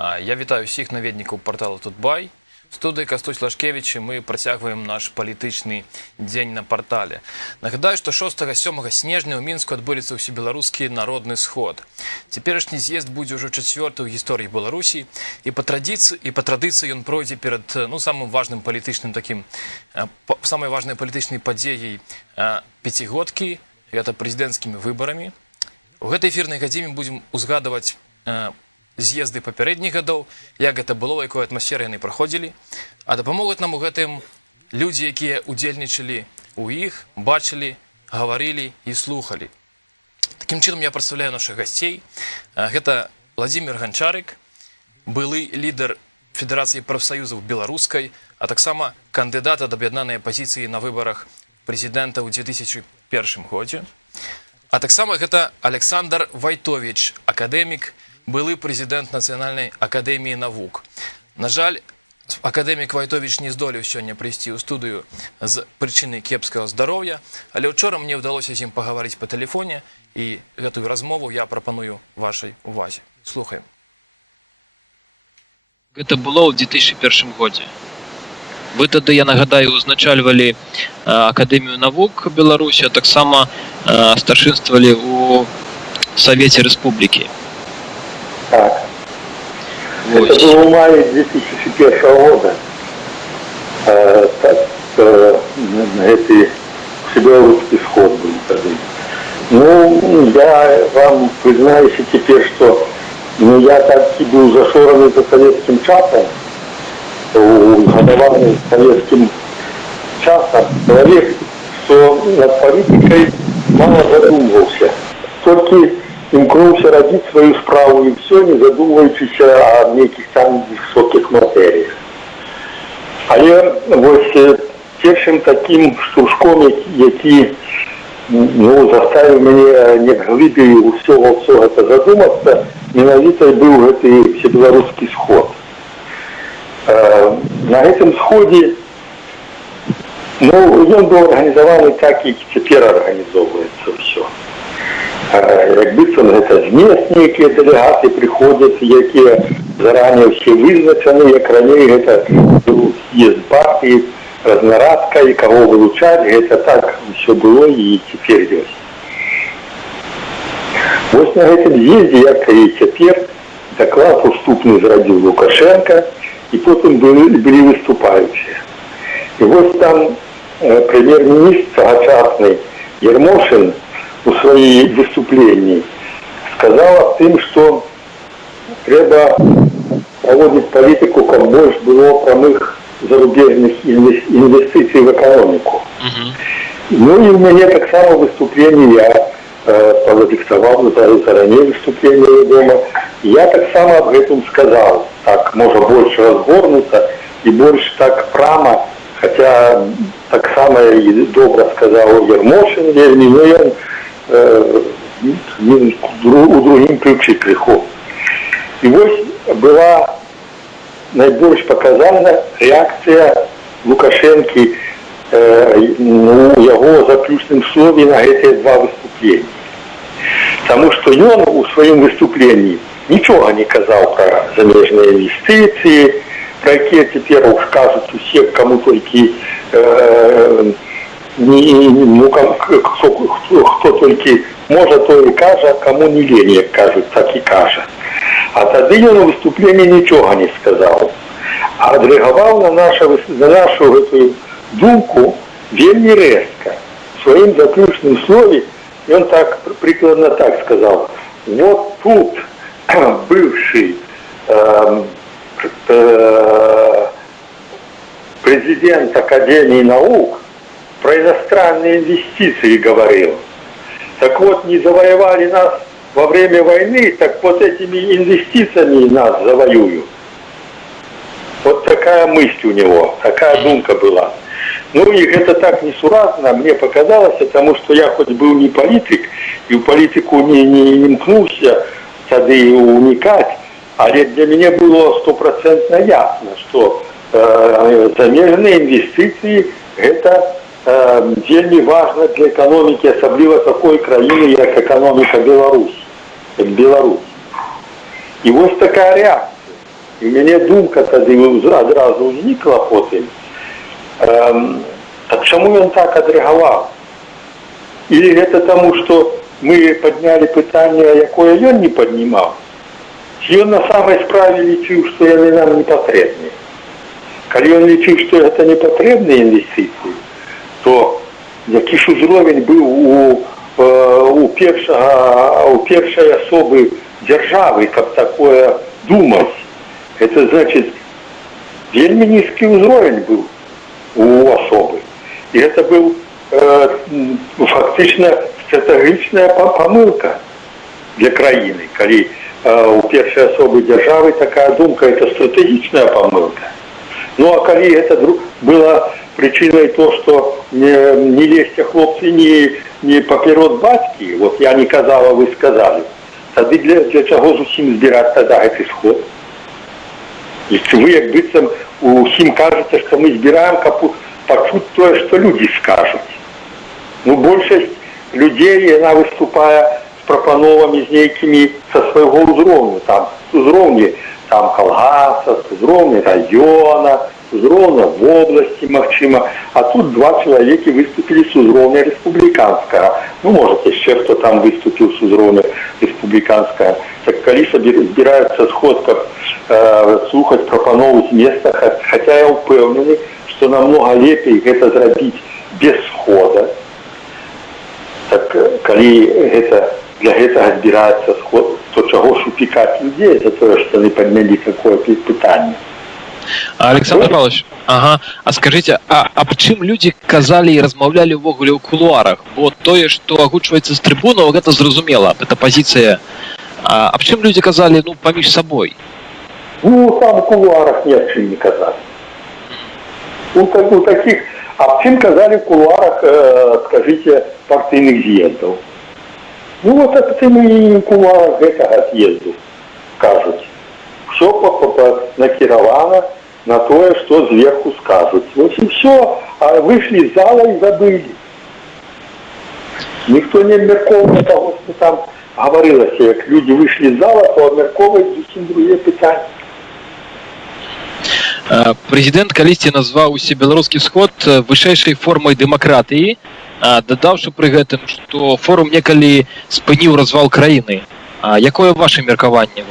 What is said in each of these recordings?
Я вітаю всіх навідників порталу Тутбай. В студії Костусь Лашкевич, і ми працягваем наш палітычны дзень на партале. Нагадаю, што 6-7 снежня ў Мінску адбудзецца ўсебеларускі народны сход. Цяперашні з'езд будзе ўжо 4-й у гісторыі Беларусі, і па традыцыі ён пройдзе перад самым важным палітычным самай важнай палітычнай падзеяй пяцігодкі, гэта прэзідэнцкімі выбарамі. У гэтай эфірнай гадзіне будзем узгадваць з'езды папярэдніх гадоў, як гэта было, у якой атмасферы яны праходзілі, а дапамогуць нам у гэтым людзі, якія удзельнічалі у іх, бачылі, гаварылі і слухалі. Такім чынам я прадстаўляю нашых гасцей. Гэта Владзімір Ганчарык, былы лідар Федэрацыі прафсаюзаў беларускай, а таксама кандыдат ад аб'яднанай апазіцыі на выбарах прэзідэнта ў 2001 годзе. А таксама гэта Александр Вайтовіч, акадэмік, былы прэзідэнт Нацыянальнай акадэміі навук. На жаль, акадэмік Вайтовіч не здолеў сёння прыйсці ў студыю з прычыны кепскага здароўя, але ўчора мне ўдалося з ім пагаварыць па тэлефоне, і гэтую размову я прапаную вашай увазе. Слухаем. Гэта было ў 2001 годзе. Вы тады, я нагадаю, узначальвалі Акадэмію навук Беларусі, а таксама старшынствавалі ў Савеце Рэспублікі. Так. Это было в мае 2001 года. Гэты всебелорусский сход был тогда. Ну, я вам признаюсь теперь, что я так и был зашоренный за советским часом, угодованный советским часом, человек, что над политикой мало задумывался. Только імкнуўся рабіць сваю справу і все, не задумваючыся о нейкіх там высокіх матэріях. Але вось першым такім штуршком, які заставіў мяне не глыбей ўсё гэта задумацца, менавіта быў гэты всебеларускі сход. На гэтым сходзе ён быў арганізаваны так, як цяпер арганізоўваецца ўсё. Як быццам гэта змест нейкія дэлегаты прыходзяць, якія заранее ўсе вызначаны, як раней гэта быў з'езд партыі, разнарадка, і каго вылучаць, гэта так ўсё было і цяпер ёсць. Вось на гэтым з'ездзе, як і цяпер, даклад уступны зрабіў Лукашенко, і потым былі выступаючыя. І вось там прэм'ер-міністр тагачасны Ермошин у своей выступлении сказал о том, что треба проводить политику, как больше было прямых зарубежных инвестиций в экономику. Ну и у меня так само выступление я продиктовал заранее выступление дома. Я так само об этом сказал. Так можно больше разгорнуться и больше так прямо, хотя так само и добро сказал Ермошин, но я у другим ключі крыху. І вось была найбольш паказальна рэакцыя Лукашэнкі у яго заключным слове на гэтыя два выступлення. Таму што ён у сваім выступленні нічога не казаў пра замежныя інвестыцыі, пра якія цяпер уж кажуць усе, каму толькі хто толькі можа, то і кажа, каму не лень, як кажуць, так і кажа. А тады ён у выступленні нічога не сказаў. А адрэагаваў на нашу гэтую думку вельмі рэзка. В сваім заключным слове ён так прыкладна так сказаў: вот тут бывший президент Академии наук про иностранные инвестиции говорил. Так вот, не завоевали нас во время войны, так вот этими инвестициями нас завоюют. Вот такая мысль у него, такая думка была. Ну и это так несуразно мне показалось, потому что я хоть был не политик, и в политику не мкнулся тогда уникать, а для меня было 100% ясно, что замежные инвестиции это вельмі важна для экономики, особливо такой краины, как экономика Беларуси. И вот такая реакция. І в мяне думка тады адразу ўзнікла потым. Так чаму ён так адрэагаваў? Или гэта таму, што мы паднялі пытанне, якое ён не паднімаў? Ці ён на самай справе лічыў, што яны нам не патрэбныя? Калі ён лічыў, што гэта не патрэбныя інвестыцыі, то які ж узровень быў у першай асобы дзяржавы, каб такое думаць? Это значит, вельмі нізкі ўзровень быў у асобы. І гэта быў фактычна стратэгічная памылка для краіны. Калі у першай асобы дзяржавы такая думка, это стратэгічная памылка. Ну а калі гэта была причиной то, что не лезьте, хлопцы, не паперод бацькі, вот я не казала, вы сказали, тады для чаго зусім збіраць тогда гэты сход? Если вы, як быццам, усім кажаце, што мы збіраем, каб пачуць тое, што людзі скажуць. Ну, большасць людзей, яна выступае з прапановамі з нейкімі са свайго ўзроўню, там, з ўзроўні там калгаса, з ўзроўні раёна, з ўзроўня вобласці, магчыма. А тут два чалавекі выступілі з ўзроўня рэспубліканскага. Ну, может, яшчэ хто там выступіў з ўзроўня рэспубліканскага. Так калі збіраецца сход, каб слухаць прапанову з места, хаця я ўпэўнены, што намнога лепей гэта зрабіць без схода. Так калі для гэтага збіраецца сход, то чаго ж упікаць людзей за тое, што яны паднялі такое пытанне? Александр Павлович, ага. А скажите, аб чым людзі казалі і размаўлялі ўвогуле ў кулуарах? Бо тое, што агучваецца з трыбунаў, гэта зразумела, гэта пазіцыя. А аб чым людзі казалі, ну, паміж сабой? Ну, там у кулуарах ні аб чым не казалі. У таких, аб чым казалі в кулуарах, скажите, партыйных з'ездаў. Ну, вот аб тым і у кулуарах гэтага з'езду кажуць. Все накіравана на тое, што зверху скажуць. Вот і все, а выйшлі з зала і забылі. Ніхто не абмяркоўвае таго, што там гаварылася. Як людзі выйшлі з зала, то абмяркоўваюць зусім другія пытанні. Прэзідэнт калісьці назваў усебеларускі сход вышэйшай формай дэмакратыі, дадаўшы пры гэтым, што форум некалі спыніў развал краіны. Якое ваше меркаванне?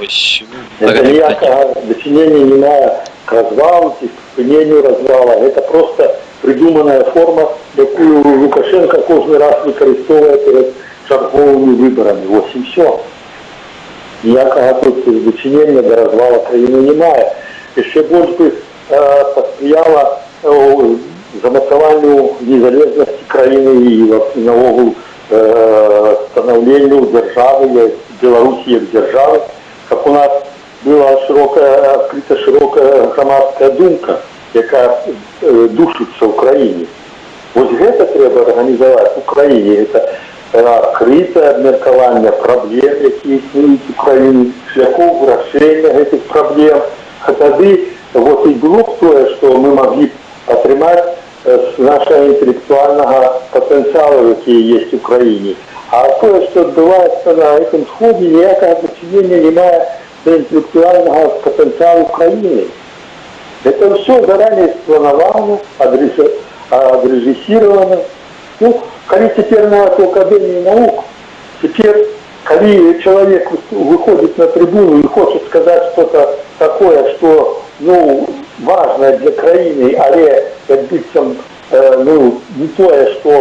Это ніякага дачынення не мае к развалу ці к спыненню развала. Это просто придуманая форма, якую Лукашенко кожны раз выкарыстоўвае перед чарговымі выбарамі. Вот і все. Ніякага тут дачынення да развала краіны не мае. Яшчэ больш бы паспрыяла замацаванню незалежнасці краіны і наогул станаўленню дзяржавы, Беларусі як дзяржавы, как у нас была открыта широкая громадская думка, якая душится в Украине. Вот это треба организовать в Украине. Это открытое обмеркование проблем, какие иснуют в Украине, шляхов вырашения этих проблем. Тогда вот и было то, что мы могли отрымать с нашего интеллектуального потенциала, какие есть в Украине. А то, что отбывается на этом сходе, никакого дочинения не имеет до интеллектуального потенциала Украины. Это все заранее сплановано, отрежиссировано. Ну, когда теперь на эту Академию наук, теперь, когда человек выходит на трибуну и хочет сказать что-то такое, что, ну, важное для краины, але, как говорится, ну, не то, что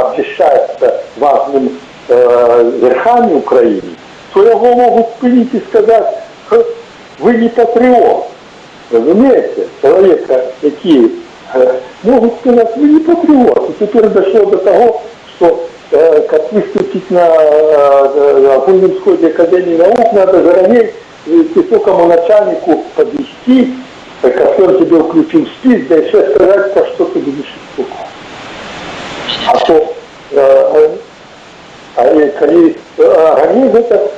обещается важным верхами Украины, то его могут спылить и сказать, вы не патриот. Разумеете, человека, какие могут сказать, вы не патриот. И теперь дошло до того, что как выступить на огульном сходе Академии наук, надо заранее высокому начальнику подвести, который тебе включил список, да еще сказать, что ты будешь выступать. А то, ранее это,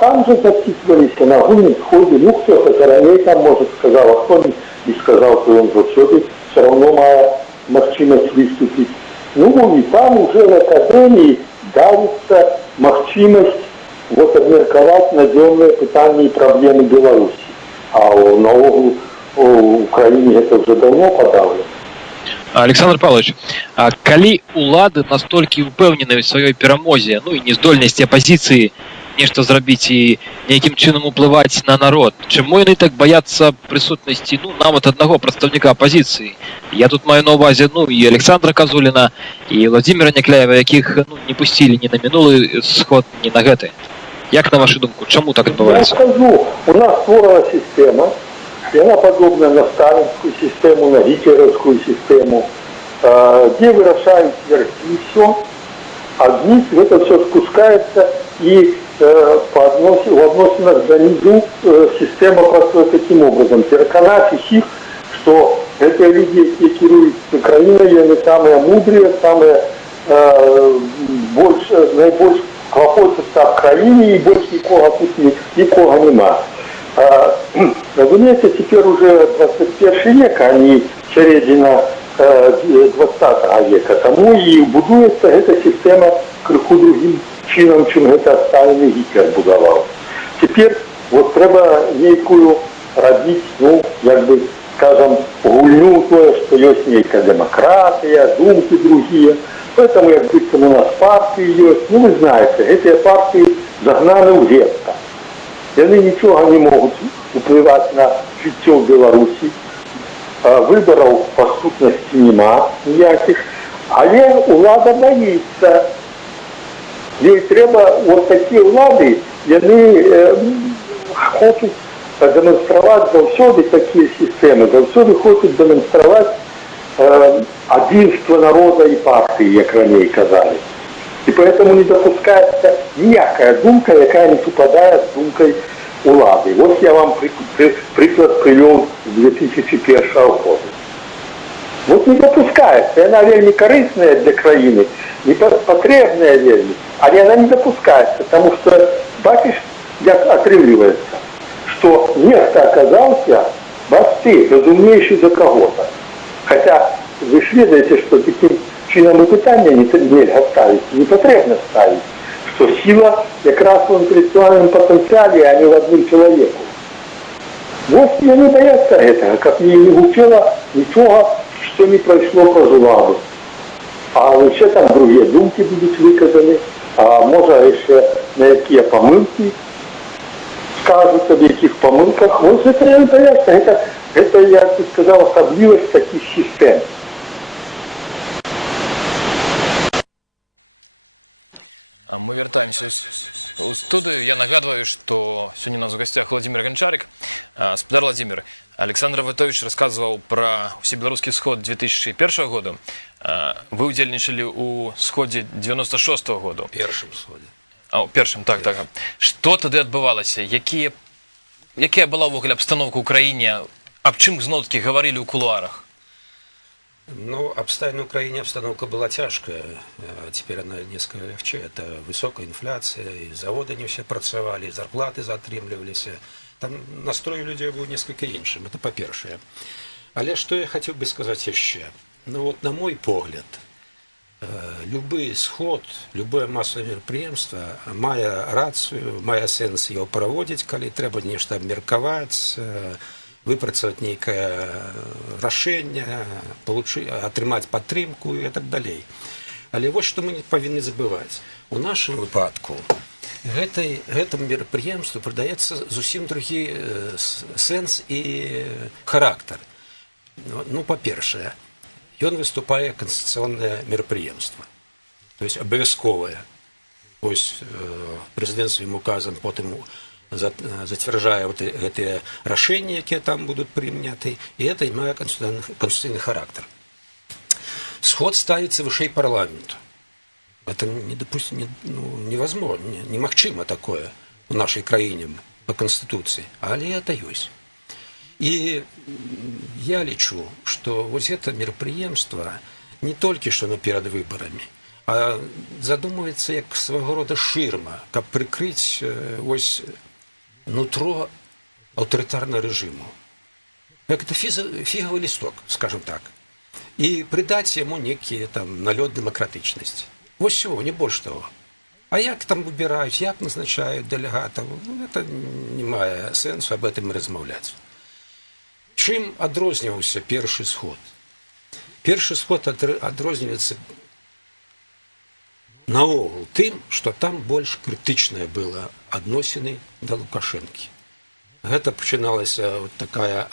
там же записывались на огульном сходе, ну кто-то заранее там, может, сказал, а кто не сказал, то он все равно має махчимость выступить. Ну и там уже в Академии дается махчимость вот обмерковать надземные питания и проблемы Беларуси. А наогул у Украине это уже давно подавлено. Александр Павлович, а калі улады настолькі ўпэўнены ў сваёй перамозе, ну і нездольнасці апазіцыі нешта зрабіць і нейкім чынам уплываць на народ, чаму яны так баяцца прысутнасці, ну, нават аднаго прадстаўніка апазіцыі? Я тут маю на ўвазе, ну, і Александра Казуліна, і Владзіміра Някляева, якіх, ну, не пусцілі ні на мінулы сход, ні на гэты. Як на вашу думку, чаму так Я адбываецца? скажу, у нас створена система, и она подобна на сталинскую систему, на гитлеровскую систему, где выращают верхи все, а вниз это все спускается, и в отношениях за низу система происходит таким образом. Переконать их, что это люди, которые керуют Украиной, они самые мудрые, самые наибольше клопотаться в краине, и больше никого нема. Разумеется, теперь уже 21 век, а не середина 20 века. Тому и будуется эта система крыху другим чином, чем это Сталин и Гитлер будовал. Теперь вот треба некую родить, ну, как бы, скажем, гульню, то, что есть некая демократия, думки другие. Поэтому, как бы, у нас партии есть. Ну, вы знаете, эти партии загнаны в гетто. И они ничего не могут впливать на життя в Беларуси. Виборів, по сутності, нема ніяких. Але влада боїться. Їй треба, от такі влади, вони хочуть демонструвати завсюди такі системи, завсюди хочуть демонструвати единство народа і партії, як раніше казали. І тому не допускається ніяка думка, яка не співпадає з думкою улады. Вот я вам приклад привел с 2001 года. Вот не допускается. Она вельми корыстная для краины, не потребная вельми, але она не допускается, потому что, бачишь, как отрывливается, что место оказался ты, разумеющий за кого-то. Хотя вы же ведаете, что таким чином и питания нельзя ставить, не потребно ставить. Что сила как раз в интеллектуальном потенциале, а не в одном человеку. Вот я не боятся этого, как мне не учила ничего, что не прошло по владу. А вообще там другие думки будут выказаны, а может еще на какие помылки скажут, об каких помылках. Вот это я не боятся. Это, я бы сказал, особливость таких систем. Мы вяртаемся у студыю. Я нагадываю, что сегодня у нас в гостях Владимир Гончарик. Спадар Владимир, Александр Ватович рассказывал про всебелорусский сход 2001 года. Вы удзельнічалі у сходе 96 года. Першым сходе. Першым, так. Что тады адбывалася? Якая была ўвогуле абстаноўка ў краіне? Аб чым зноў-такі гаварылі ў кулуарах? Ну, обстояние в Украине обстановка была тяжкая, а теперь она несколько легче. Это высокая инфляция, и заводы не все працавали, и зарплаты затрымліваліся. Там настрой у людей был несколько іншым, это по-першае. Але что я хотел бы сказать еще? Ну вот, на мой погляд, любой сход, любое массовое мероприемство мае рацию, мае сэнс его проводить, калі трэба нешта абмеркаваць, выпрацаваць нейкае рашэнне, атрымаць падтрымку і так далей. Але вось што мы не павінны забываць. У нашым выпадку гэтаму мерапрыемству прадаецца зусім другі сэнс і характар. Ну, па-першае, ён выступае канстытуцыйнае мерапрыемства. То есть абавязковае. Вось прэзідэнт сваім указам потым затверждая вот эти решения, которые там будут приняты, и это имеет конституционный характер. Сход ставится выше парламента. Это невозможно, немагчыма такое в нашей краине по Конституции, але это есть. И я лечу, что вот это мероприемство не только что перед выборами, а задумывается как своего рода ширма, как прикрыть ось нутро аўтарытарнага режиму. Как это фиговый листок, скажем так. И придать ему некий там налет демократичности. Вот всего, не больше того. А як там выбираюць, як назначаюць дэлегатаў, ну, это не мае сэнсу об этом размаўляць. Чым адрозніваўся першы сход? Першы сход адрозніваецца наогул тым, што там больш крытычнае было адносіны да Лукашэнкі. Гэта пачыналася вот такая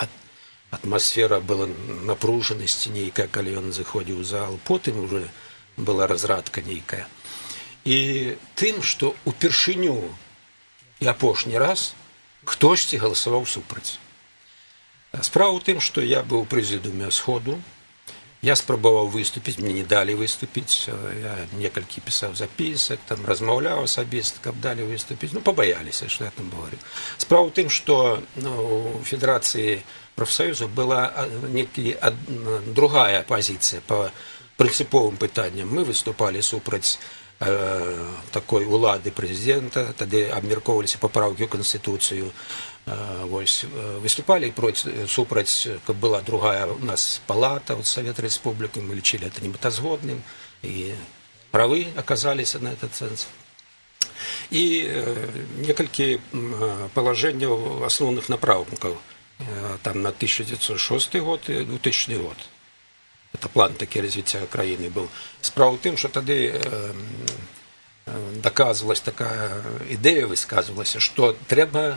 атмасфера была напружанасці нейкая, калі ён заходзіў у зал, потым уже была разрадка нейкая. І тым, што упершыню і апошні раз хтосьці галасаваў супраць. Справа ў тым, што я быў у прэзідыуме сходу, я спрабаваў выступіць, мне не далі выступіць, я некалькі пісаў запісак, там размаўляў асабіста, каб далі выступіць, ну, пабаяліся, што я там говорю. Справа ў тым, што у Федэрацыі прафсаюзаў была другая пазіцыя па прынцыповым пытанням. Мы выступалі супраць такой улады прэзідэнта, тады абмяркоўваліся папраўкі ў Канстытуцыю, выступали супраць, каб была другая у нас палата, вот Совет Республики, мы лічылі это немэтазгодным, и правы оказались на этот сенс. И некалькі положенняў асноўных напраўкаў, там на 1906 год и 2000 год. Это план такі развіцця краіны был. Справа ў тым, што тады доказывалась такая ідэя, высказывалася, што трэба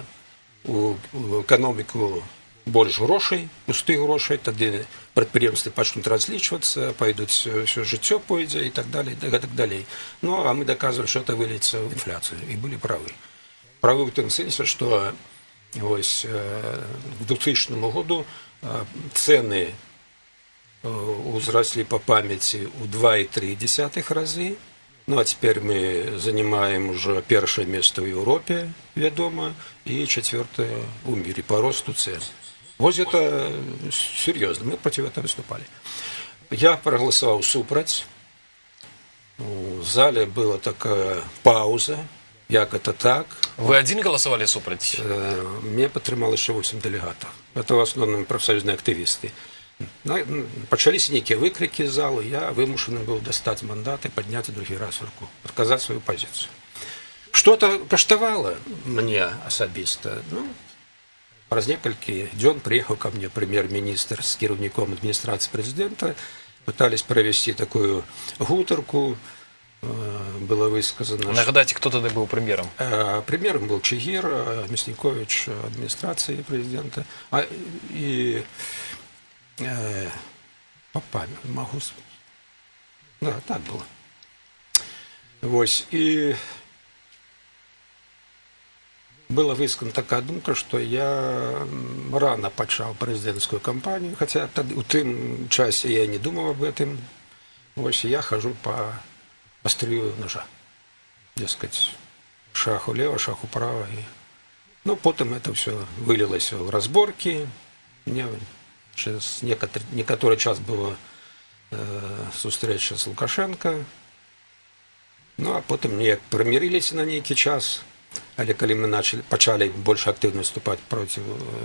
у эканоміку больш грошай, пустых грошай, тады прадпрыемствы пачнуць разлічвацца, пойдуць, ўсё жыццё пойдзе і так далей, і так далей. Ну, а мы доказывали, што это выльецца ў інфляцыю, і былі правы. Правы ў тым сэнсе, што вось к 2000 году цэны узросли по памяти в 2,3 разы. Ну, а теперь мы занимаем уже первое место в Европе, ведомо, и четвертое в мире по росту цен. Вот это серьезно, мы против этого выступали. Я проголосовал супраць. В зале была такая пауза, як это так. Вы один голосовали супраць? Мне падтрымала еще 8 делегатов. Это в основном профсоюзные активисты. Пачаліся нейкія выкрыкі з залу, я вымушаны быў дастаць мандат і падняць другі раз руку, адказаць сваю пазіцыю. Што-то каштавала мне асабіста. Ну, праз некалькі дзён прыехаў ка мне прэм'ер-міністр з кіраўніком адміністрацыі прэзідэнта, пытались правесці такую гутарку, было высказано... Нагадайте, кто тогда был премьером? Премьером был Чигир, Мясникович администрации президента. И по памяти могу... Да, так было. Вот. И была высказана такая думка, что я рано пачал президентскую кампанию, хотя в тым часе я не думал об этом. Вот. Я хожу по острию ножа. Дескать, шаг улево, шаг управо. И... Ну, потом это все вылилось в разборки. Мне через некоторый час была встреча с Лукашенко. Ну, а потом мне примирились на некий час. Але калі мы пачалі больш актыўна выступаць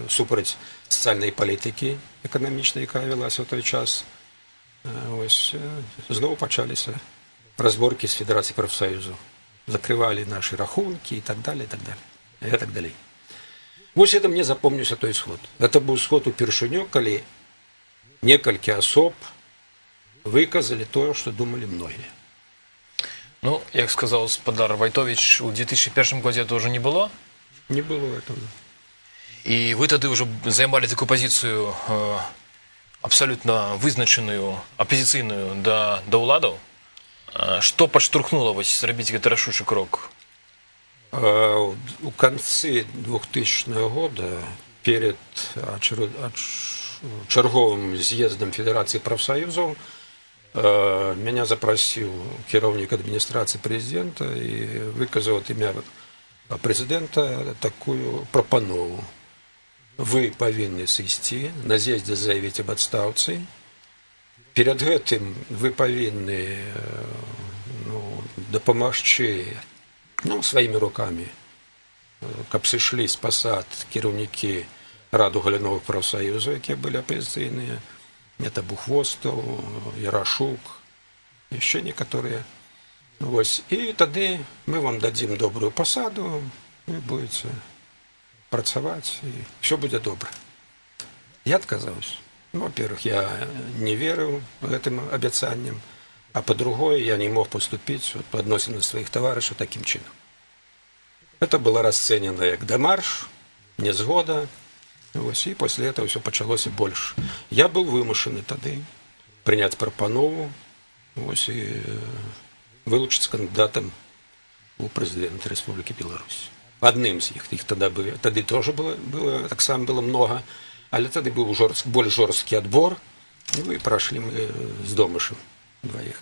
супраць сацыяльнай палітыкі эканамічнай, якая вялася ў той час, ось, зноў пачаліся разборкі з Федэрацыяй прафсаюзаў. Закрывалі нашы рахункі і так далее, і так далее. І так далей. Вось это мне запомніўся той сход. Это быў сход упершыню, калі некалькі асоб выказалі тое, што думалі многія. Ну, як сказал спадар Вайтович, у 2001 году это уже не было? Не было этого. И вы тогда уже занимали такую позицию абсолютно вызначенную, оппозиционную до уладов. Что подштурхнуло вас зрабіць гэты рашучы крок? У конце 2000 года, перед чарговым съездом Федерации профсоюзов, меня запросил кіраўнік адміністрацыі прэзідэнта і выказаў ад імя прэзідэнта такую прапанову. Вы павінны сысці, на з'ездзе заявіць аб адстаўцы. Перад гэтым вы павінны дапамагчы сваімі рукамі, каб сышлі з пасад кіраўнікі раду галіновых прафсаюзаў, якія былі апазіцыйныя. Это Бухвостов, Ярошук, еще некоторые. Вось. І тады мы вам дадзім добрую пасаду, вы будете працаваць, і все будзе добра. Я отказаўся. Ну, во-первых, я не верыў гэтым абяцанням, а по-другое, я не мог поступить вот, по адносінам своих товарищей таким чином. Это было расценено як демарш, незгода, вось, и после этого все пачалося больше. Я был вымушаны тады прыняць прапанову, вось, и вылучыцца кандидатам у прэзідэнта Рэспублікі Беларусь. Адным з іх тады тоже было таксама было много, але тады быў больш жорсткі адбор, і мы прайшлі мы з Домышем двоих.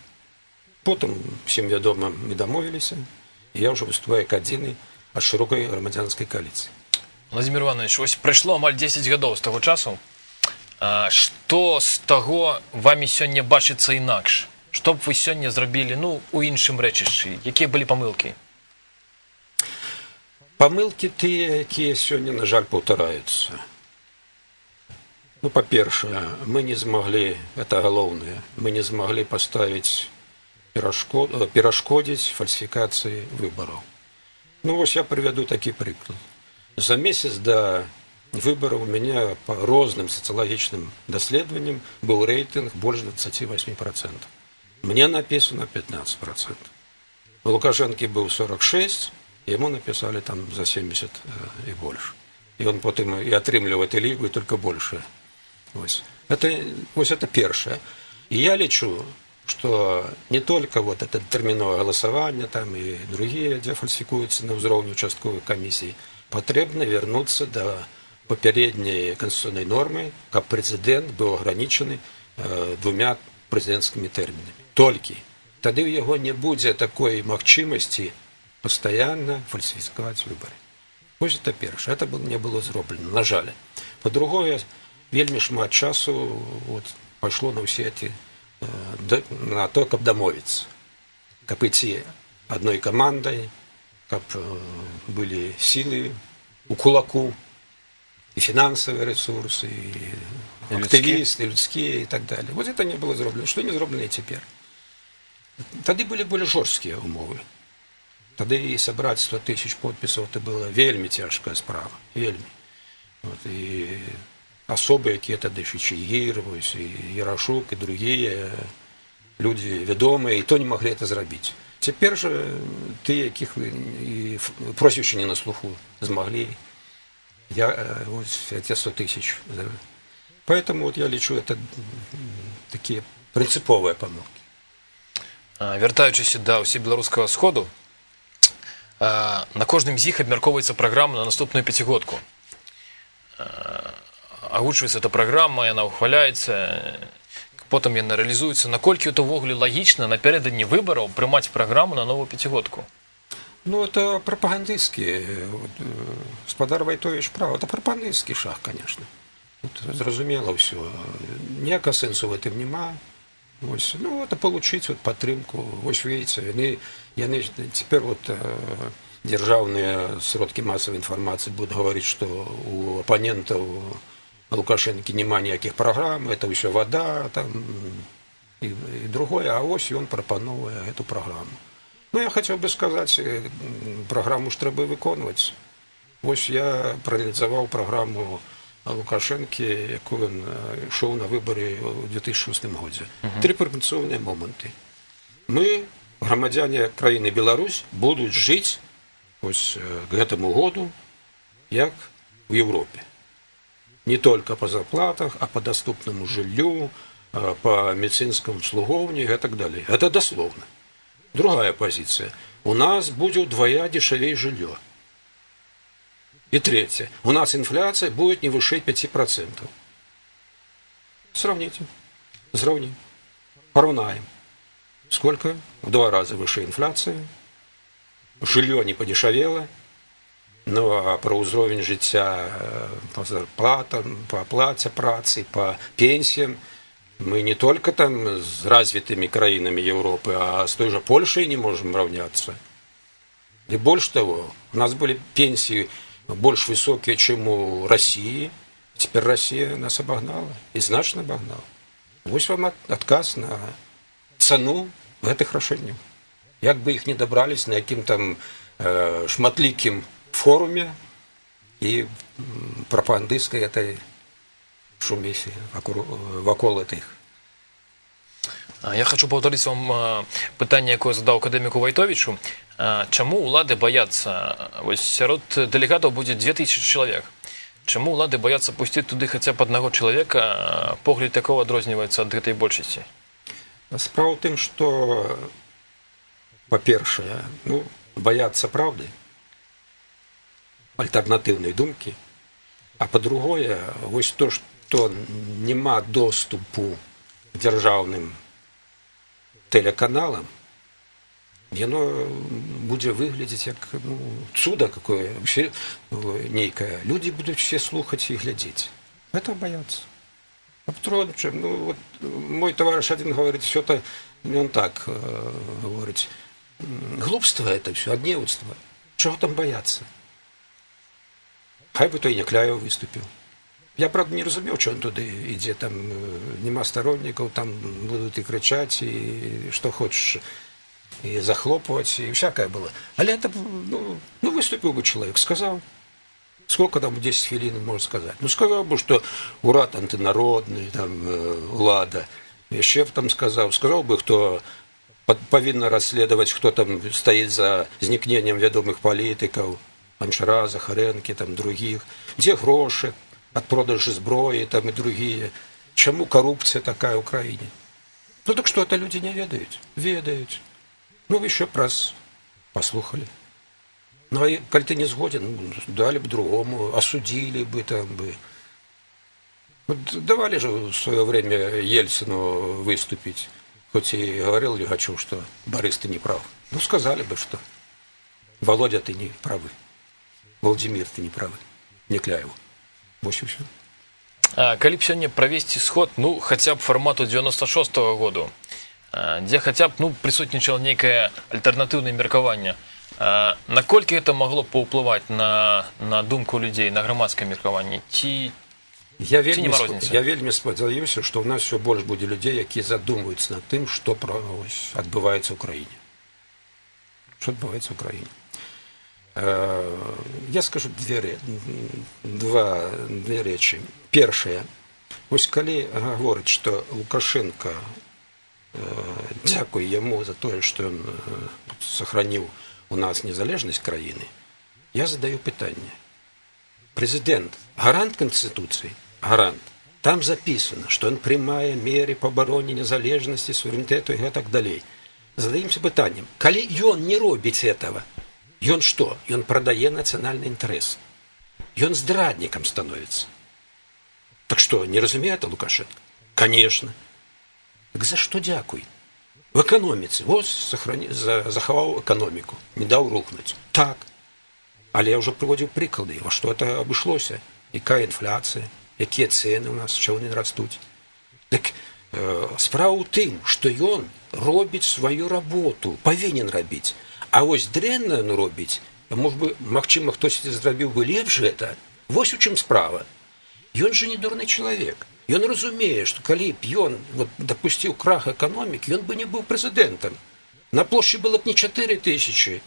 Потым, всем вядома, мы дамовіліся, і я ўжо выступаю як адзіны ад шырокай грамадзянскай кааліцыі. Владимир Иванович, вось прайшло амаль 10 гадоў з таго часу. Што з таго вамі сёння бачыцца інакш? Што б вы сёння зрабілі, ну, у іншым рэчышчы? Якія былі памылкі? Памылкі тыя, якія сёння, на жаль, паўтараюцца. Ну, по-першае, мы не змаглі, это галоўнае, мы не змаглі паставіць перашкодзіць фальсіфікацыі выбараў. Ну, вось я прывяду такі прыклад. За месяц да выбараў у мяне по розным сацыялагічным даследаванням быў рэйтынг больш 28%. Мне напісана 15%. У Лукашэнкі быў 46%, яму напісалі там за 70 і больш. І он потым і атрымліваў эту лігу, і только большее. Вось это першае. И я лечу, что не только вот это терминовое голосование там и другие, где фальсификуются на уровне участковой комиссии, потребно вернуться до попередней конституционной нормы, как президент был ограничен 2 президентскими терминами. Только. Тогда у него не будет такой магчимости постоянно фальсификовать выборы. Вот это первое. Это не было сделано, на жаль. По-другое, вельмі шмат часу вот, пайшло на ўсе эти на то, каб дамовіцца, каб ідці адной камандай, каб былі сілы у кулаку, і фінансавыя рэсурсы, і актывісты, людскія і так далее. Вот это не было зроблена. Што не зроблена і цяпер? Тады былі более жорсткія умовы. Тады і сабраць 100 000 подпісаў это была вельмі цяжкая справа. Вельмі. Вот, і особы, якія тады Чигир, і Ярошук, і другие люди вядомыя, і то не могли это зрабіць. Цяпер же тыя, якіх і просвішча не на слуху змаглі, вот эти 100 000. Поэтому вот я лічу, это такие принциповые помилки. Вяртаючыся да ўсебеларускага сходу, на кожным з іх абмяркоўваецца праграма на наступную пяцігодку. Агучваецца эта праграма, яна ухваляецца, потым яна рэалізуецца. Наколькі это ўвогуле лагічна напярэдадні выбараў прымаць праграму на новую пяцігодку? Ну, это пропагандистский, Спадар Вайтович прав, это пропагандистский шаг, конечно. Тут зразумела все. Ніякага сэнсу в этом нема. Ось, ну, это получить вот падтрымку. Вось видите, яны теперь вот державные сродки массовой информации будут говорить, что у оппонентов Лукашенко нема никаких программ, это все вода там, и другое, а ось он пропановывает эту программу. Ну, я хотел бы сказать, программу ж трэба выконваць. Ось я проаналізаваў программу Лукашенко, якую он шел на выборы в 2006 году. 3 прынцыпоўныя моманты. Мы, грамадзяне краіны Беларусь, будут жить ось к этому году, як в Европе. Не только по зарплатах, а по доступному жилью, по медицинскому обслуговыванию и так далее. Это дословно. Другая позиция. У нас будет вдвое дешевее жилье. И третье. У нас инфляция будет не выше 5%. Сравните. Сравним. Поравнаем. Сколько? В 2 раза выше инфляция. Жилье не подешевело. Ну, а про ўзровень жыцця по зарплатам, по оплате працы, по пенсиям мы не только там с развитыми краинами Европы, а с той же Польшей не можем равняться. И больше того, у нас были пенсии больше высокие, чем у России. Теперь Россия нас обогнала, и значно обогнала. Вот вам отказ на цену этих решений. Як бы их не добрались на яким там шматликим форуме и пропагандистской этой шумихи вокруг этих. Я хочу повторить вам питання, яке задав академіку Войтовичу. Чому улады бояться? Вось сярод делегатов будет 2000 человек. Чому улады бояться пустить туды хотя б одного человека? Погляд такого адрозніваецца ад гэтай большасці. Справа в тым, што, па-першае, баяцца правды, альтэрнатыўнай думкі, а па-другое, вось то, што няма доступу к дзяржаўным телеканалам, яно будзе выглядзець як цуда какое, вообще нейкае. Люди будуць все слухаць і глядзець. Это бояться. А потом, вот мой товарищ один говорит, все-то, он так говорит, глупство это все, одневодство. Чего там бояться? Хай бы то и Некляев выступил. Я, правда, не разумел, что он туда идет, там нема сторонников, там будут и кричать, и что хочешь, и захлопывать, и всякое было. Але это, выступил бы человек, сказал. Сколько там 10 хвилин можно сказать? Сказал бы, что урад антинародный, там, улада. Еще там сказал бы, кто повинен расследовать, кто там стоит за зникнением ведомых политиков, Анчара, Захаренки, там, других. Где гроши от продажи зброи, там, и другие. Чему коррупция такая в Украине? Так что это люди не ведают? Ведают. Еще раз послухали. Ну, а коль ты не сгоден, дали бы другому, осудили бы там бы. Вот давали же в свое время Ельцину выступить, хоть и говорил Лихачев, что Борис, ты не прав. Сказали бы, что Володя, ты не правы, Владимир, ты не правы, Некляеву. Вот и все. Калі б сёння правесці сход, хаця б фармату 96-го году, дзе хаця б, прысутнічала нейкае альтэрнатыўнае меркаванне, наколькі гэта магло паўплываць на думку людзей, на грамадскае меркаванне? Ці не марозніца? Я вельмі спадзяюся, што ў нас все больш будзе людзей, якія задумваюцца над тым, што адбываецца ў краіне. Што адбываецца ў краіне. Я скажу две речи. Першае. Вось калі гаворыць, што Лукашенко, дзякуй яму за тое, што ён сохраніў у нас незалежность краины, я задаю питание. Президент гарант Конституции? Гарант. Там записано, что он принимает меры по обороне незалежности, суверенитету и так далее. Задаемся питанием. Коли он не робит этого, он что? Он продает национальный интерес. Он здрадником становится. Так что, не разумеет Лукашенко? Конечно. Так за что дякуй? В экономице. Вот заховал экономику, не дал рухнуть. Так. Але я уже приводил приклади, во что это обошлось. Яка инфляция, какие цены у нас, чего они растут. Так справа у тым, что он робит свою работу, повинен робить. А ось дрэнна он робить, может быть, магчыма, хтось зрабіў бы лепш это. Вось у чым справа. Он же не дурный человек. И он разумеет, что коли б он допустил крах экономики, он бы не был президентом. На площади было бы не 4000,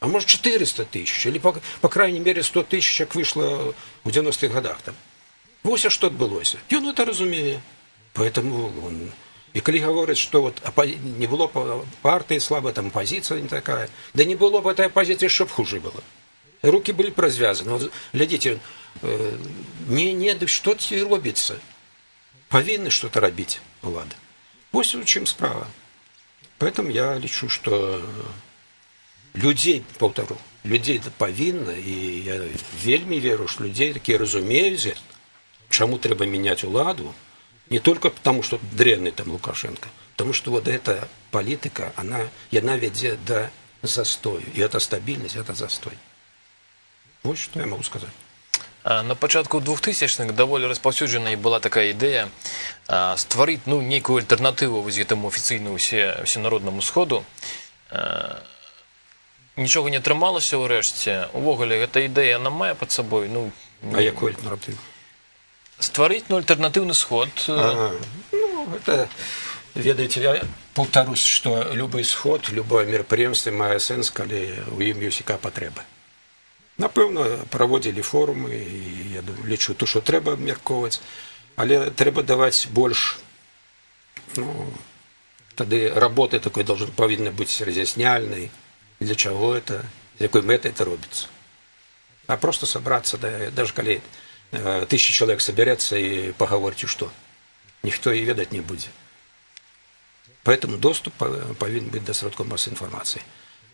а может 400 тысяч, или по крайней мере 100 тысяч, как вышло в 90-х годах. Там. Вот что отбылось. И он это разумеет. Поэтому он... И коли говорит, что не было партии слабо, там оппозиция не такая, да не было бы этой оппозиции, чтоб хуже было. Руки были развязаны. Глядите, что тебе робится? Повинны что-то робить, влада. Вот в чем справа. Поэтому я лечу, что людей, повторю, людей это повинно, и я вельми верю, что людей такие разумеют, чему треба менять уладу, не только потому, что дрянный там Лукашенко, потому что вот эта политика, она ведет до застоя. И эта стабильность, это застой. Вот что я могу сказать. На пачатку 2000-х даволі распаўсюджанай была такая ідэя стварыць нейкую альтэрнатыву гэтаму афіцыйнаму всенароднаму сходу. Нічога не атрымалася ўрэшце. Увогуле, гэта ідэя она мае пад сабой. А якую альтэрнатыву? Стварыць альтэрнатыўны сход. Это Ведаеце, я паўтарусь, што любы сход, любое мерапрыемства мае сэнс, калі ў ім ёсць якая патрэба. Напэўна, праводзілі форумы, і я лічу, то, што трэба абмяркоўваць, але трэба даваць больш, тады работы такой павінна быць раз'ясняльнай, для чаго это, з якой мэтай это робіцца. А просто сабрацца, даже калі 1000 чалавек сабярэцца і пагаворыць, што ніхто і ведаць не будзе. Поэтому доступ павінен быць да сродкаў масавай інфармацыі.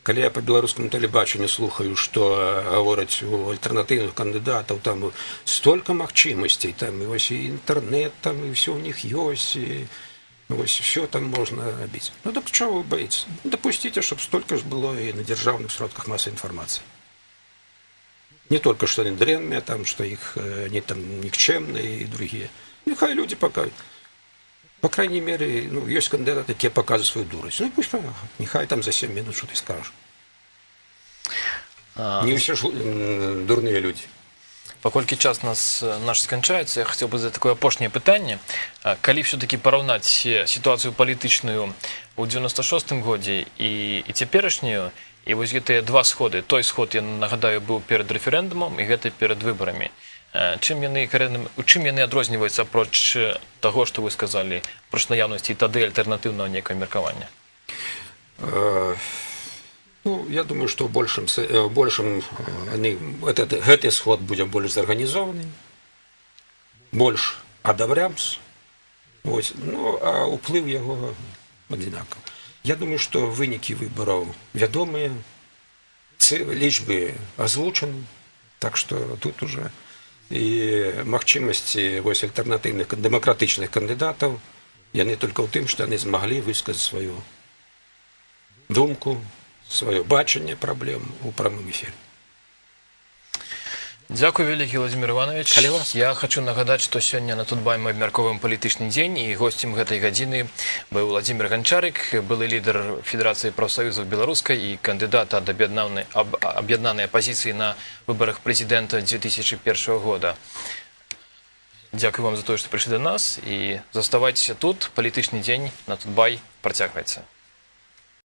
Калі я по беларускаму тэлебачанню слухаю, што гавораць у альтэрнатыўных кандыдатаў, там столькі магчымасцей, там і вось і інтэрнэт, там і ўсё ў них ёсць, і вось все там можна рабіць. Ну так чого вы боитесь? Допустите, чтобы столько же было и на державных сродках массовой информации. Не только что они дрянные, там, что их они там никчемные и другие. Нехай люди покажут. По крайней мере, есть кандидаты, которые показывают свою дурость. Ну и пусть нехай там за 7 минут что-то скажут. Не все ж дурные люди. Паколькі час наш сканчаецца, я хацеў бы задаць такое апошняе пытанне. Калі все-таки параўнаць сітуацыю палітычную ў 96-м годзе і цяперашнюю, і вось гэтыя два сходы, той сход, я нагадаю, быў перад рэферэндумам і гэты перад выбарамі. У чым яны адрозніваюцца апроч таго, што вы сказалі, апроч наяўнасці тады альтэрнатыўнага нейкага меркавання? Я думаю, что большим этот сход будет больше зорганизованный, больше одобрямс, а уплыв его одинаковый. Я думаю, что вынікі выборов вядомые, лічбы озвучены, так что тут уже и магчымасці альтэрнатыўных дэмакратычных кандыдатаў, яны только ў тым, што яны змаглі высказаць сваю думку, свое бачанне праблем у прамым эфіры. Дзякуй вялікі, Владзімір Іванович. Я хочу нагадаць, што сёння на Тутбай мы абмяркоўваем палітычны дзень, і госцем гэтай гадзіны быў Владзімір Ганчарык, былы лідар Федэрацыі прафсаюзаў беларускай і кандыдат ад аб'яднанай апазіцыі на выбарах прэзідэнта 2001 года. Дзякуй вам за тое, што прыйшлі да нас, і заставайцеся тут. Палітычны дзень на Тутбай працягваецца.